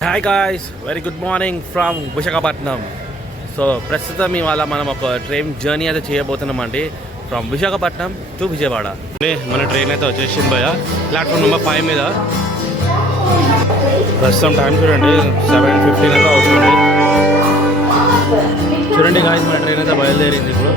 Hi guys very good morning from Visakhapatnam so ప్రస్తుతం ఇవాళ మనం ఒక ట్రైన్ జర్నీ అయితే చేయబోతున్నాం అండి ఫ్రమ్ విశాఖపట్నం టు విజయవాడ మన ట్రైన్ అయితే వచ్చేసింది భయ ప్లాట్ఫామ్ నెంబర్ ఫైవ్ మీద. ప్రస్తుతం టైం చూడండి సెవెన్ ఫిఫ్టీన్ అయితే అవుతుంది. చూడండి గాయస్ మన ట్రైన్ అయితే బయలుదేరింది ఇప్పుడు.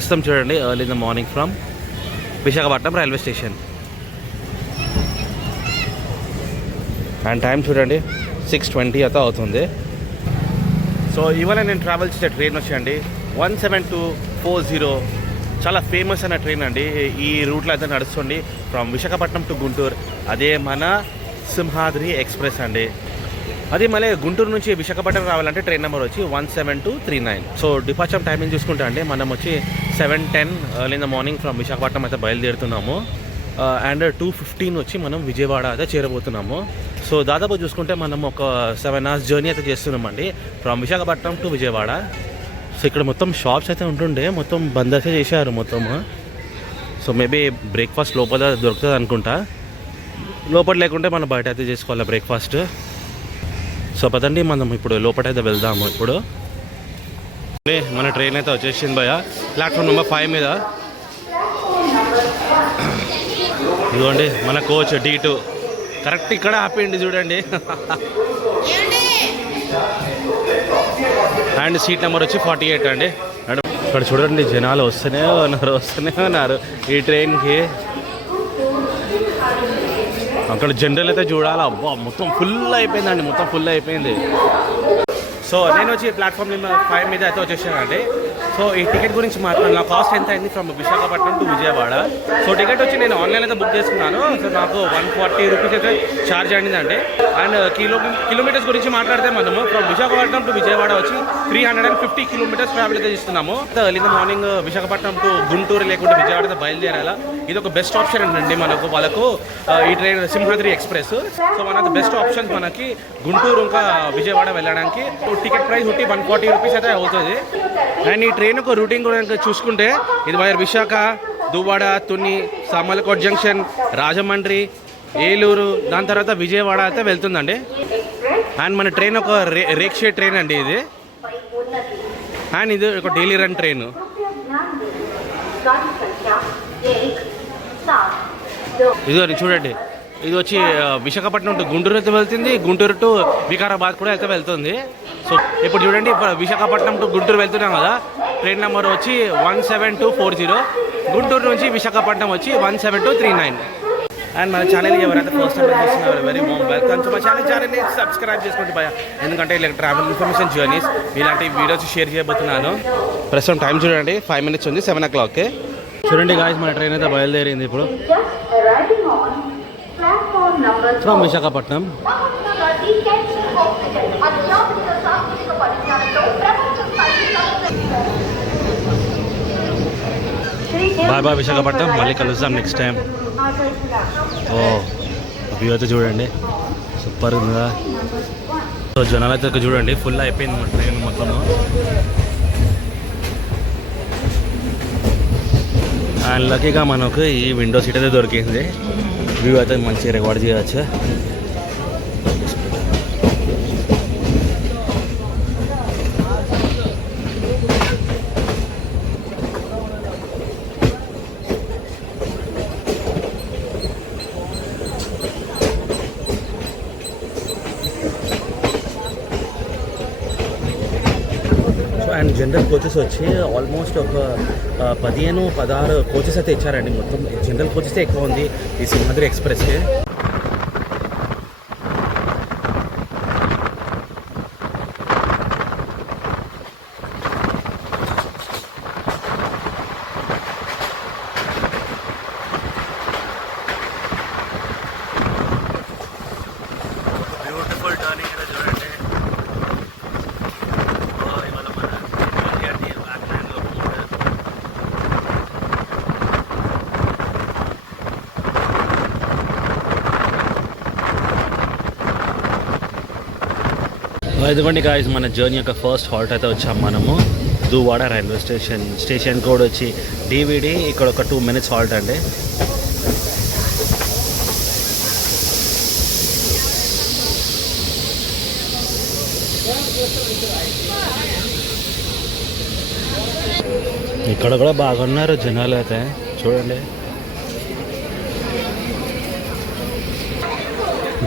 ప్రస్తుతం చూడండి early in the morning from Visakhapatnam railway station and time చూడండి సిక్స్ ట్వంటీ అయితే అవుతుంది. సో ఇవాళ నేను ట్రావెల్ చేసే ట్రైన్ వచ్చండి one seven two four zero చాలా ఫేమస్ అయిన ట్రైన్ అండి. ఈ రూట్లో అయితే నడుస్తుంది ఫ్రమ్ విశాఖపట్నం టు గుంటూరు. అదే మన సింహాద్రి ఎక్స్ప్రెస్ అండి. అది మళ్ళీ గుంటూరు నుంచి విశాఖపట్నం రావాలంటే ట్రైన్ నెంబర్ వచ్చి one seven two three nine so departure timing చూసుకుంటే అండి. మనం వచ్చి seven ten early in the morning from Visakhapatnam అయితే బయలుదేరుతున్నాము. అండ్ టూ ఫిఫ్టీన్ వచ్చి మనం విజయవాడ అయితే చేరబోతున్నాము. సో దాదాపు చూసుకుంటే మనం ఒక సెవెన్ అవర్స్ జర్నీ అయితే చేస్తున్నామండి. From Visakhapatnam to Vijayawada. So ఇక్కడ మొత్తం షాప్స్ అయితే ఉంటుండే. మొత్తం బంద్ అయితే చేశారు మొత్తం. సో మేబీ బ్రేక్ఫాస్ట్ లోపల దొరుకుతుంది అనుకుంటా. లోపల లేకుంటే మనం బయట అయితే చేసుకోవాలి బ్రేక్ఫాస్ట్ సో పదండి మనం ఇప్పుడు లోపల అయితే వెళ్దాము ఇప్పుడు. మన ట్రైన్ అయితే వచ్చేసింది భయ ప్లాట్ఫామ్ నెంబర్ ఫైవ్ మీద. ఇదిగోండి మన కోచ్ డి టూ కరెక్ట్ ఇక్కడ ఆపేయండి చూడండి. అండ్ సీట్ నెంబర్ వచ్చి ఫార్టీ ఎయిట్ అండి. మేడం ఇక్కడ చూడండి జనాలు వస్తూనే ఉన్నారు వస్తూనే ఉన్నారు. ఈ ట్రైన్కి అక్కడ జనరల్ అయితే చూడాలి? అబ్బా మొత్తం ఫుల్ అయిపోయిందండి మొత్తం ఫుల్ అయిపోయింది. సో నేను వచ్చి ప్లాట్ఫామ్ నెంబర్ ఫైవ్ మీద అయితే వచ్చేసానండి. సో ఈ టికెట్ గురించి మాట్లాడాలి నా కాస్ట్ ఎంత అయింది from Visakhapatnam to Vijayawada. So ticket వచ్చి నేను ఆన్లైన్ అయితే బుక్ చేసుకున్నాను. సో నాకు వన్ ఫార్టీ రూపీస్ అయితే ఛార్జ్ అయిందండి. అండ్ కిలో కిలోమీటర్స్ గురించి మాట్లాడితే మనము ఫ్రమ్ విశాఖపట్నం టు విజయవాడ వచ్చి three hundred and fifty kilometres travel అయితే ఇస్తున్నాము early morning Visakhapatnam to Guntur లేకుంటే విజయవాడ అయితే బయలుదేరాలా? ఇది ఒక బెస్ట్ ఆప్షన్ అండి మనకు వాళ్ళకు uh, ఈ train Simhadri express so one of the best options మనకి గుంటూరు ఇంకా విజయవాడ వెళ్ళడానికి. టికెట్ ప్రైస్ ఒకటి వన్ ఫార్టీ రూపీస్ అయితే అవుతుంది. అండ్ ఈ ట్రైన్ ఒక రూటింగ్ కూడా చూసుకుంటే ఇది వైర్ విశాఖ దువ్వాడ తుని సమలకోట్ జంక్షన్ రాజమండ్రి ఏలూరు దాని తర్వాత విజయవాడ అయితే వెళ్తుందండి. అండ్ మన ట్రైన్ ఒక రే రేక్షే ట్రైన్ అండి ఇది. అండ్ ఇది ఒక డైలీ రన్ ట్రైన్ ఇదో చూడండి. ఇది వచ్చి విశాఖపట్నం టు గుంటూరు అయితే వెళ్తుంది గుంటూరు టు వికారాబాద్ కూడా అయితే వెళ్తుంది. సో ఇప్పుడు చూడండి ఇప్పుడు విశాఖపట్నం టు గుంటూరు వెళ్తున్నాం కదా ట్రైన్ నెంబర్ వచ్చి one seven two four zero. Guntur నుంచి విశాఖపట్నం వచ్చి one seven two three nine. And మన ఛానల్ ఎవరైతే ఫస్ట్ టైం చూస్తున్నారు వెరీ వామ్ వెల్కమ్ టు మా ఛానల్ ఛానల్ని సబ్స్క్రైబ్ చేసుకోండి భయ ఎందుకంటే ఇలా ట్రావెల్ ఇన్ఫర్మేషన్ జర్నీస్ ఇలాంటి వీడియోస్ షేర్ చేయబోతున్నాను. ప్రస్తుతం టైం చూడండి ఫైవ్ మినిట్స్ ఉంది సెవెన్ ఓ క్లాక్కి చూడండి గాయస్ మన ట్రైన్ అయితే బయలుదేరింది ఇప్పుడు. ప్రపంచ స్థాయి బాయ్ బాయ్ విశాఖపట్నం మళ్ళీ కలుద్దాం నెక్స్ట్ టైం ఓ వ్యూ అయితే చూడండి. సూపర్ ఉందా సో జనాలు అయితే చూడండి. ఫుల్ అయిపోయింది మన ట్రైన్ మొత్తము. అండ్ లక్కీగా మనకు ఈ విండో సీట్ అయితే దొరికింది. వ్యూ అయితే మంచిగా రికార్డ్ చేయవచ్చు సో అండ్ జనరల్ కోచెస్ వచ్చి ఆల్మోస్ట్ ఒక పదిహేను పదహారు కోచెస్ అయితే ఇచ్చారండి. మొత్తం జనరల్ కోచెస్ ఎక్కువ ఉంది. ఈ సింహాద్రి ఎక్స్ప్రెస్కి బ్యూటిఫుల్ టర్నింగ్ చూడండి ఇవాళ మన బ్యాక్ ల్యాండ్లో ఇదిగోండి గాయస్ మన జర్నీ యొక్క ఫస్ట్ హాల్ట్ అయితే వచ్చాం మనము. Duvvada railway station station code వచ్చి డివిడి ఇక్కడ ఒక టూ మినిట్స్ హాల్ట్ అండి. ఇక్కడ కూడా బాగున్నారు జనాలు అయితే చూడండి.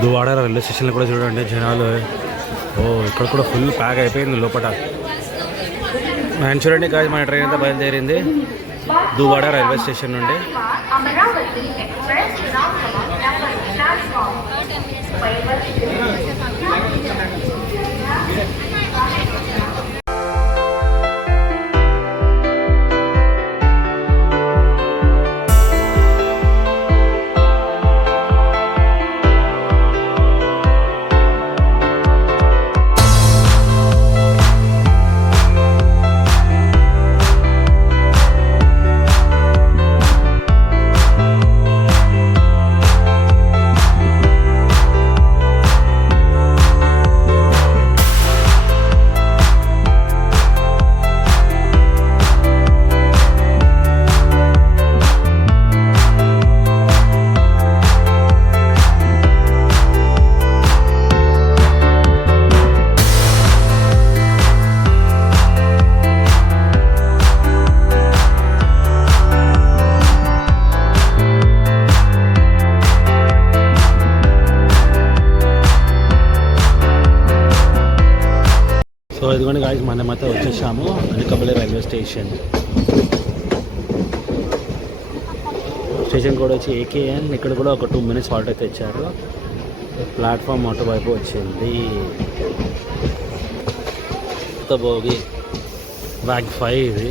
దువాడ రైల్వే స్టేషన్లో కూడా చూడండి జనాలు. ఓ ఇక్కడ కూడా ఫుల్ ప్యాక్ అయిపోయింది లోపల నేను చూడండి కాదు మన ట్రైన్ అంతా బయలుదేరింది. దువాడ రైల్వే స్టేషన్ నుండి. Amravati Express సో ఇదిగోండి గాయస్ మనమైతే వచ్చేసాము. Anakapalli railway station. స్టేషన్ కూడా వచ్చి ఏకేఎన్ ఇక్కడ కూడా ఒక టూ మినిట్స్ హాల్ట్ అయితే ఇచ్చారు. ప్లాట్ఫామ్ అటువైపు వచ్చింది. కొత్త భోగి బ్యాగ్ ఫైవ్. ఇది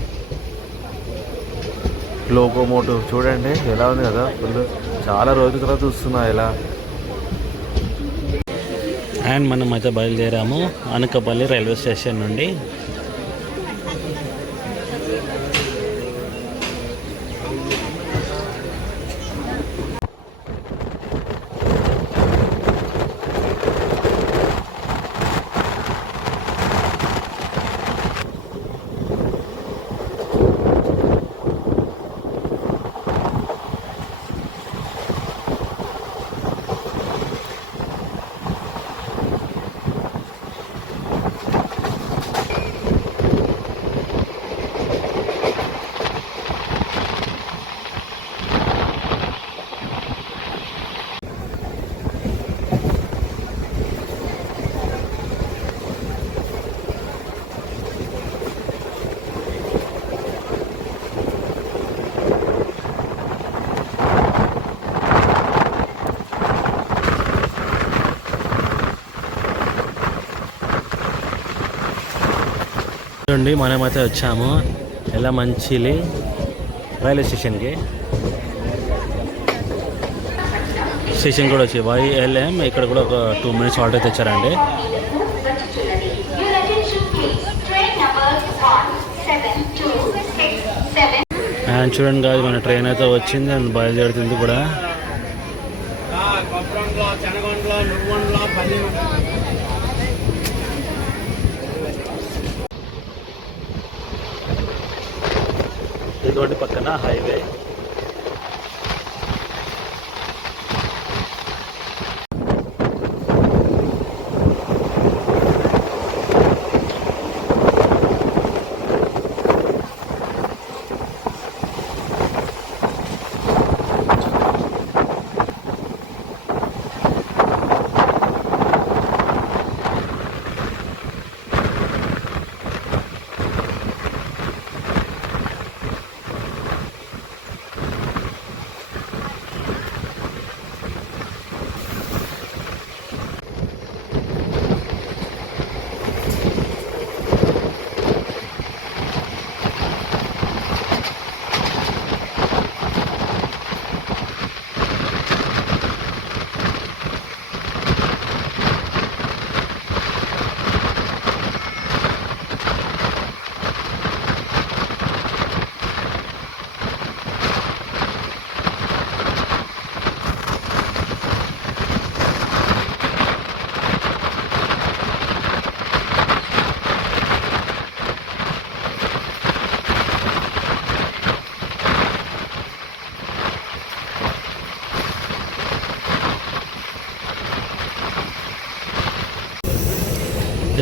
లోకోమోటివ్ చూడండి ఎలా ఉంది కదా ఫుల్. చాలా రోజుల తర్వాత చూస్తున్నా ఇలా. అండ్ మనం అయితే బయలుదేరాము అనకపల్లి రైల్వే స్టేషన్ నుండి. చూడండి మనమైతే వచ్చాము. ఎలా మంచిలి రైల్వే స్టేషన్కి. స్టేషన్ కూడా వచ్చి వైఎల్ఎం ఇక్కడ కూడా ఒక టూ మినిట్స్ హాల్ట్ అయితే ఇచ్చారండి అండ్ చూడండి కాదు మన ట్రైన్ అయితే వచ్చింది అండ్ బయలుదేరుతుంది కూడా. ದೊಡ್ಡ ಪಕ್ಕನ ಹೈವೇ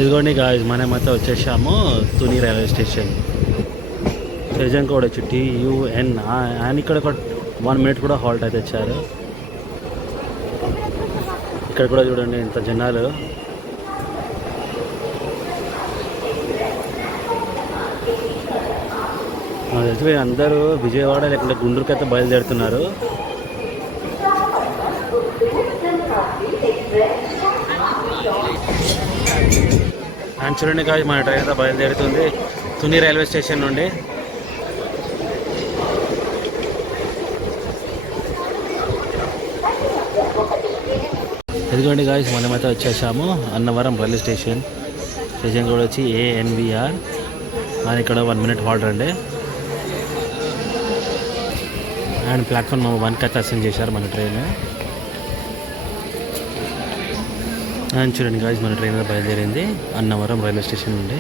ఇదిగోండి గాయస్ మనమైతే వచ్చేసాము తుని రైల్వే స్టేషన్. సజన్ కూడా వచ్చి టీయుఎన్ ఆయన ఇక్కడ ఒక వన్ మినిట్ కూడా హాల్ట్ అయితే ఇచ్చారు. ఇక్కడ కూడా చూడండి ఇంత జనాలు. అందరూ విజయవాడ లేకుంటే గుంటూరుకి అయితే బయలుదేరుతున్నారు. అండ్ చూడండి మన ట్రైన్ అయితే బయలుదేరుతుంది. తుని రైల్వే స్టేషన్ నుండి. ఇదిగోండి గాయస్ మనమైతే వచ్చేసాము. Annavaram railway station. స్టేషన్ కూడా వచ్చి ఏఎన్విఆర్ అని ఇక్కడ వన్ మినిట్ హాల్ట్ అండి. అండ్ ప్లాట్ఫామ్ వన్కి అయితే అసెండ్ చేశారు మన ట్రైన్. చూడండి గాయస్ మన ట్రైన్ బయలుదేరింది. అన్నవరం రైల్వే స్టేషన్ నుండి.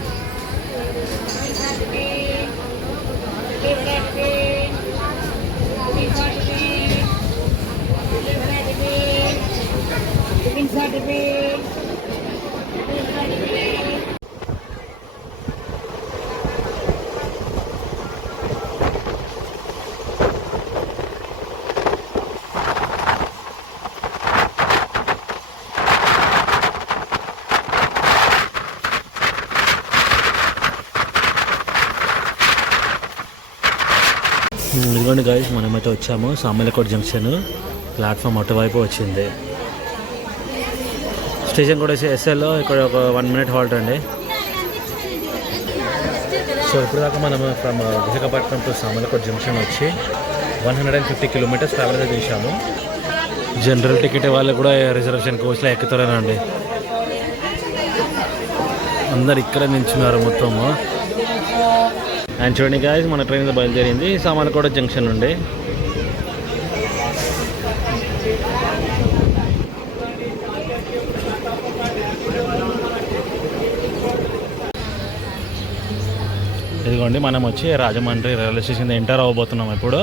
ఇదిగోండి గాయస్ మనమైతే వచ్చాము. సామలకోట జంక్షన్ ప్లాట్ఫామ్ అటువైపు వచ్చింది. స్టేషన్ కూడా వచ్చి ఎస్ఎల్లో ఇక్కడ ఒక వన్ మినిట్ హాల్ట్ అండి. సో ఇప్పుడు దాకా మనం from uh, Visakhapatnam to Samalkot junction వచ్చి one hundred and fifty kilometres travel అయితే చేశాము. జనరల్ టికెట్ వాళ్ళు కూడా రిజర్వేషన్ కోచ్లో ఎక్కుతారేనండి. అందరు ఇక్కడ నిల్చున్నారు మొత్తము. అండ్ చూడండి గాయస్ మన ట్రైన్ బయలుదేరింది. సామాన్కోట జంక్షన్ నుండి. ఇదిగోండి మనం వచ్చి రాజమండ్రి రైల్వే స్టేషన్ ఎంటర్ అవ్వబోతున్నాం ఇప్పుడు.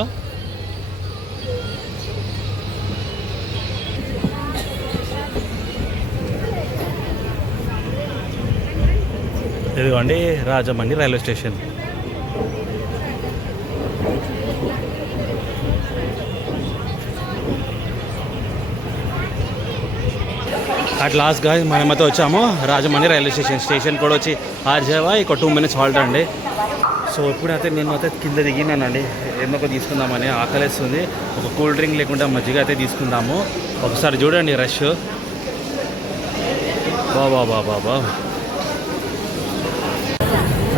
ఇదిగోండి రాజమండ్రి రైల్వే స్టేషన్ అట్ లాస్ట్గా మనమైతే వచ్చాము. రాజమండ్రి రైల్వే స్టేషన్ స్టేషన్ కూడా వచ్చి ఆర్జేవా ఒక టూ మినిట్స్ హాల్ట్ అండి. సో ఇప్పుడైతే నేను అయితే కింద దిగినానండి. ఎందుకు తీసుకుందామని ఆకలిస్తుంది. ఒక కూల్ డ్రింక్ లేకుండా మజ్జిగ అయితే తీసుకుందాము. ఒకసారి చూడండి రష్. బాబా బాబా బా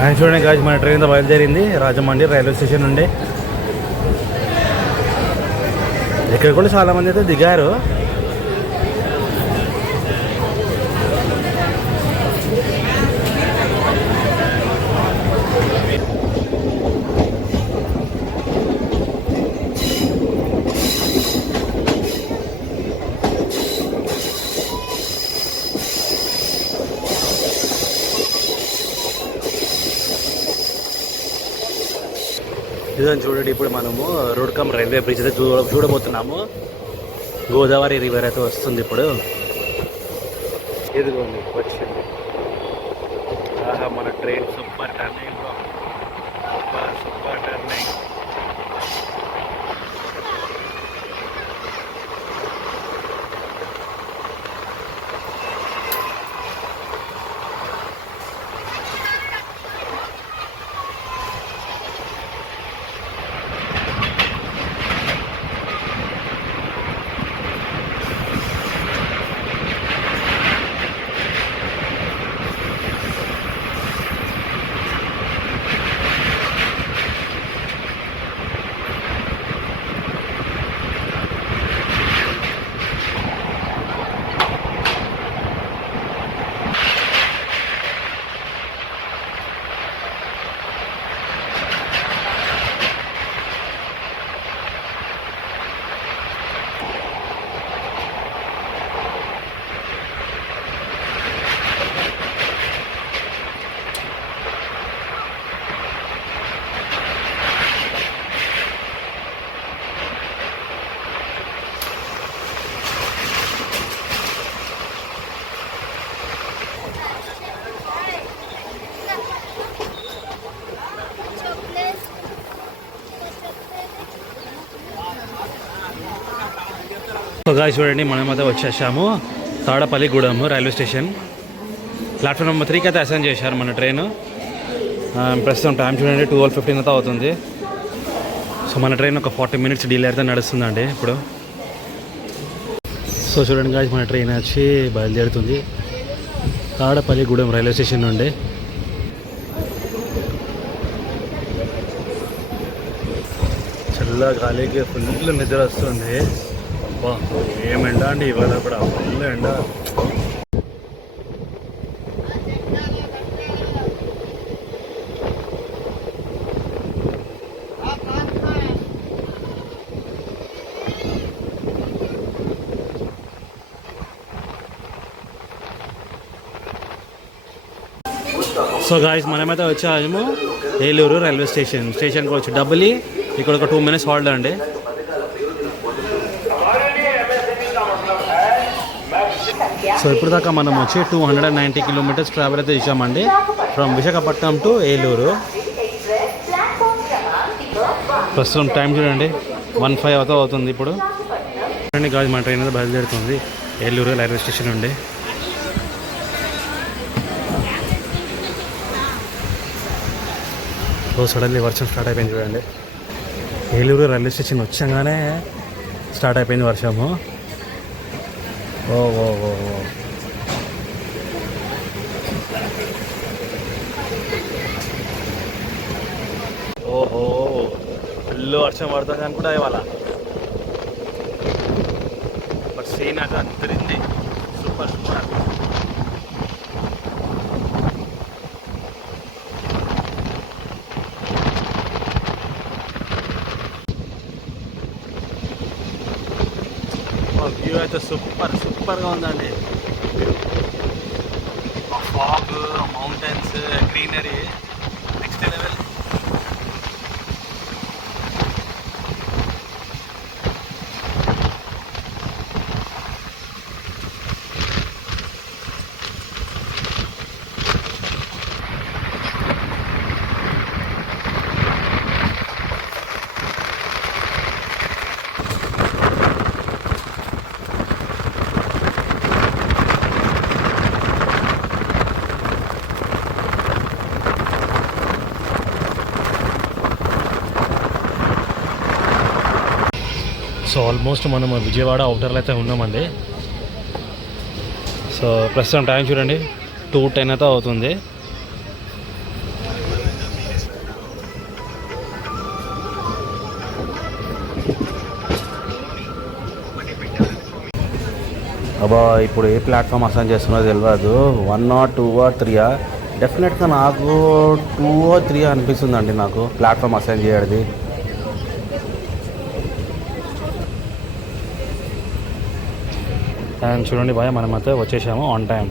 ఆయన చూడండి గాజు మన ట్రైన్ బయలుదేరింది. రాజమండ్రి రైల్వే స్టేషన్ నుండి. ఇక్కడ కూడా చాలామంది అయితే దిగారు. ఇదని చూడండి ఇప్పుడు మనము రోడ్కమ్ రైల్వే బ్రిడ్జ్ అయితే చూడబోతున్నాము. గోదావరి రివర్ అయితే వస్తుంది ఇప్పుడు. ఎదుగుంది వచ్చింది. ఆహా మన ట్రైన్ సూపర్ టర్నింగ్ ఒక చూడండి మనమైతే వచ్చేసాము. Tadepalligudem railway station. Platform number త్రీకి అయితే అసైన్ చేశారు మన ట్రైన్ ప్రస్తుతం టైం చూడండి ట్వెల్వ్ ఫిఫ్టీన్ అయితే అవుతుంది. సో మన ట్రైన్ ఒక ఫార్టీ మినిట్స్ డీలే అయితే నడుస్తుందండి ఇప్పుడు. సో చూడండి గాయస్ మన ట్రైన్ వచ్చి బయలుదేరుతుంది. తాడపల్లిగూడెం రైల్వే స్టేషన్ నుండి. చల్ల గాలికి ఫుల్ నిద్ర వస్తుంది. అబ్బా, ఏం ఎండ అండి? ఇవాళ కూడా ఫుల్ ఎండ. సో గాయస్ మనమైతే వచ్చాము ఏలూరు రైల్వే స్టేషన్. స్టేషన్కి వచ్చి డబ్బులి ఇక్కడ ఒక టూ మినిట్స్ హాల్డ్ అండి. సో ఇప్పుడు దాకా మనం వచ్చి two hundred and ninety kilometres travel అయితే చేసామండి ఫ్రమ్ విశాఖపట్నం టు ఏలూరు ప్రస్తుతం టైం చూడండి. వన్ ఫైవ్ అవుతా అవుతుంది ఇప్పుడు. చూడండి మా మన ట్రైన్ అయితే బయలుదేరుతుంది. ఏలూరు రైల్వే స్టేషన్ నుండి. సో సడన్లీ వర్షం స్టార్ట్ అయిపోయింది చూడండి. ఏలూరు రైల్వే స్టేషన్ వచ్చాగానే స్టార్ట్ అయిపోయింది వర్షము. ఓ ఓ ఓ ఓ ఓహో ఫుల్ వర్షం పడుతుంది అనుకుంటా ఇవాళ. సీన్ అయితే అంతరింది. Super super. వ్యూ అయితే సూపర్ సూపర్గా ఉందండి. Fog mountains greenery next level so almost మనం విజయవాడ అవుటర్లో అయితే ఉన్నామండి. సో ప్రస్తుతం టైం చూడండి టూ టెన్ అయితే అవుతుంది. అబ్బా ఇప్పుడు ఏ ప్లాట్ఫామ్ అసైన్ చేస్తున్నదో తెలియదు వన్ ఆర్ టూ ఆర్ త్రీయా డెఫినెట్గా నాకు టూ ఆర్ త్రీ అనిపిస్తుందండి నాకు ప్లాట్ఫామ్ అసైన్ చేయడది. అండ్ చూడండి భయ మనమైతే వచ్చేసాము on time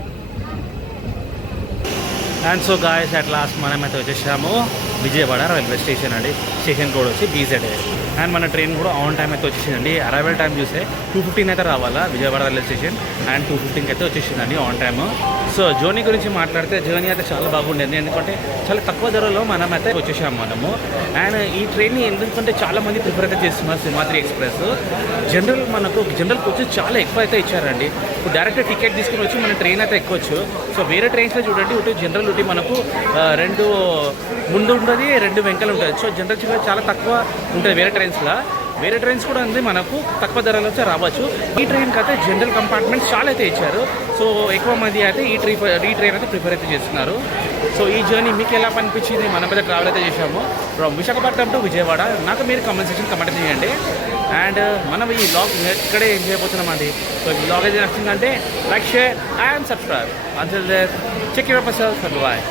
and so guys at last మనమైతే వచ్చేసాము. విజయవాడ రైల్వే స్టేషన్ అండి. స్టేషన్ కోడ్ వచ్చి బీజెడ్ అండ్ మన ట్రైన్ కూడా ఆన్ టైం అయితే వచ్చేసిందండి. అరైవల్ టైం చూస్తే టూ ఫిఫ్టీన్ అయితే రావాలా? Vijayawada railway station. And two ఫిఫ్టీన్కి అయితే వచ్చేసిందండి ఆన్ టైమ్ సో జర్నీ గురించి మాట్లాడితే జర్నీ అయితే చాలా బాగుండేది. ఎందుకంటే చాలా తక్కువ ధరలో మనం అయితే వచ్చేసాము మనము. అండ్ ఈ ట్రైన్ని ఎందుకంటే చాలా మంది ప్రిఫర్ అయితే చేస్తున్నారు సింహాద్రి ఎక్స్ప్రెస్ జనరల్ మనకు జనరల్ కోచ్ చాలా ఎక్కువ అయితే ఇచ్చారండి. ఇప్పుడు డైరెక్ట్ టికెట్ తీసుకుని వచ్చి మన ట్రైన్ అయితే ఎక్కొచ్చు. సో వేరే ట్రైన్స్లో చూడండి ఇటు జనరల్ ఇటు మనకు రెండు ముందు ఉంటుంది రెండు వెంకలు ఉంటుంది. సో జనరల్ చాలా తక్కువ ఉంటుంది వేరే ట్రైన్స్లో వేరే ట్రైన్స్ కూడా ఉంది మనకు తక్కువ ధరలో వచ్చి రావచ్చు. ఈ ట్రైన్కి అయితే జనరల్ కంపార్ట్మెంట్స్ చాలా అయితే ఇచ్చారు. సో ఎక్కువ మంది అయితే ఈ ట్రీ ఈ ట్రైన్ అయితే ప్రిఫర్ అయితే చేస్తున్నారు. సో ఈ జర్నీ మీకు ఎలా అనిపించింది? మనం అయితే ట్రావెల్ అయితే చేసాము ఫ్రమ్ విశాఖపట్నం టు విజయవాడ. నాకు మీరు కమెంట్ సెక్షన్ కమెంట్ చేయండి. అండ్ మనం ఈ బ్లాగ్ ఇక్కడే ఏం చేయబోతున్నామండి సో ఈ బ్లాగ్ అయితే నచ్చిందంటే లైక్ షేర్ అండ్ సబ్స్క్రైబ్ అంతే చెక్ యువర్ సార్ బాయ్